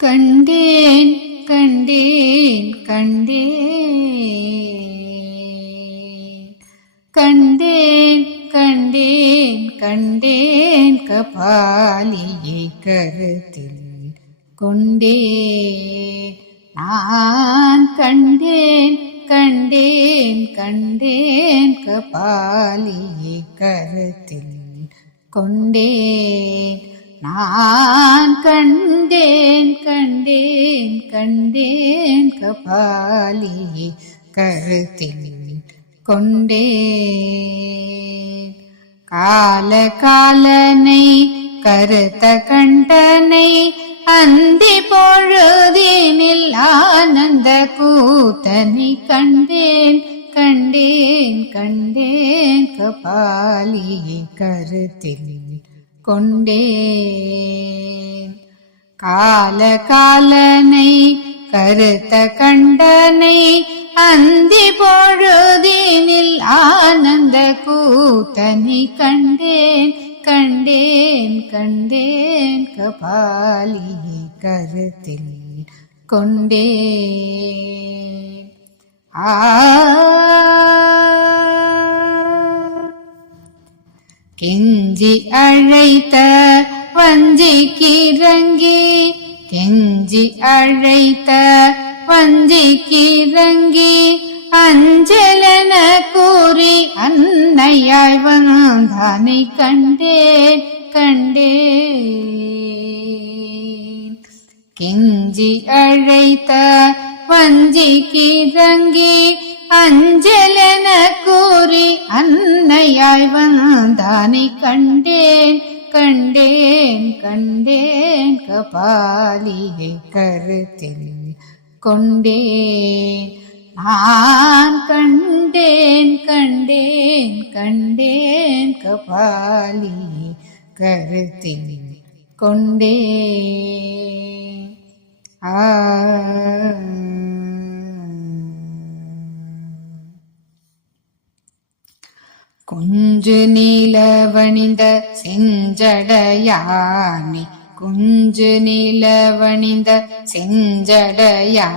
கண்டேன் கண்டேன் கண்டேன் கண்டேன் கண்டேன் கண்டேன் கபாலியை கருத்தில் கொண்டேன் நான் கண்டேன் கண்டேன் கண்டேன் கபாலியை கருத்தில் கொண்டேன் நான் கண்டேன் கண்டேன் கண்டேன் கபாலியை கருத்தில் கொண்டேன் கால காலனை கருத்த கண்டனை அந்தி பொழுதினில் ஆனந்த கூத்தனை கண்டேன் கண்டேன் கண்டேன் கபாலியை கருத்தில் கொண்டேன் கால காலனை கருத்த கண்டனை அந்தி பொழுதினில் ஆனந்த கூத்தனை கண்டேன் கண்டேன் கண்டேன் கபாலியை கருத்தில் கொண்டேன் கெஞ்சி அழைத்த வஞ்சிக்கிறங்கி கெஞ்சி அழைத்த வஞ்சிக்கிறங்கி அஞ்சலென கூறி அன்னையாய் வந்தானை கண்டேன் கண்டேன் கெஞ்சி அழைத்த வஞ்சிக்கிறங்கி அஞ்சலென கூறி அன்னையாய் வந்தானை கண்டேன் கண்டேன் கண்டேன் கபாலியை கருத்தில் கொண்டேன் நான் கண்டேன் கண்டேன் கண்டேன் கபாலியை கருத்தில் கொண்டேன் குஞ்சு நீலவணிந்த செஞ்சடையானை குஞ்சு நீலவணிந்த செஞ்சடையானை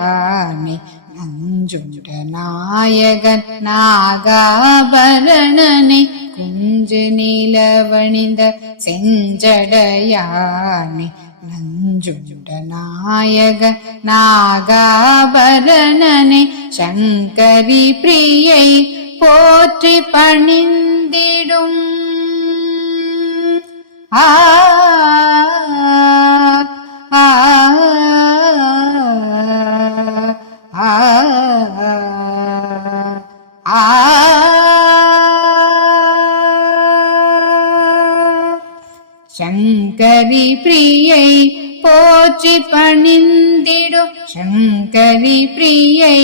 நஞ்சுண்ட நாயகன் நாகாபரணனை குஞ்சு நீலவணிந்த செஞ்சடையானை நஞ்சுண்ட நாயகன் நாகாபரணனை சங்கரி பிரியை போற்றி பணிந்திடும் ஆ ஆ ஆ ஆ சங்கரி பிரியை போற்றி பணிந்திடும் சங்கரி பிரியை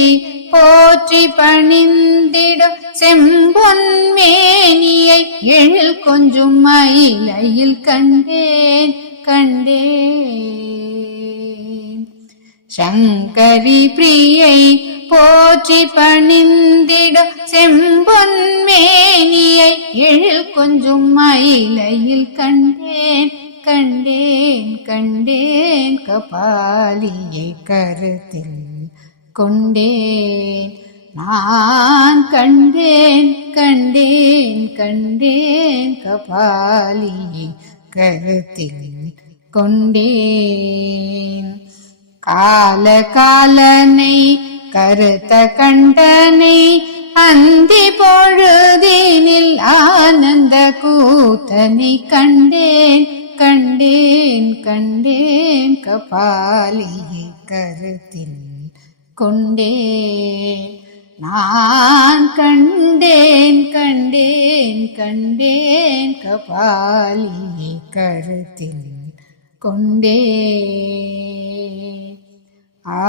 போற்றி பணிந்திடும் செம்பொன் மேனியை எழில் கொஞ்சும் மயிலையில் கண்டேன் கண்டேன் சங்கரி பிரியை போற்றி பணிந்திடும் செம்பொன் மேனியை எழில் கொஞ்சும் மயிலையில் கண்டேன் கண்டேன் கண்டேன் கபாலியை கருத்தில் கொண்டேன் நான் கண்டேன் கண்டேன் கண்டேன் கபாலியை கருத்தில் கொண்டேன் கால காலனை கருத்த கண்டனை அந்தி பொழுதினில் ஆனந்த கூத்தனை கண்டேன் கண்டேன் கண்டேன் கபாலியை கருத்தில் கொண்டேன் நான் கண்டேன் கண்டேன் கண்டேன் கபாலியை கருத்தில் கொண்டேன் ஆ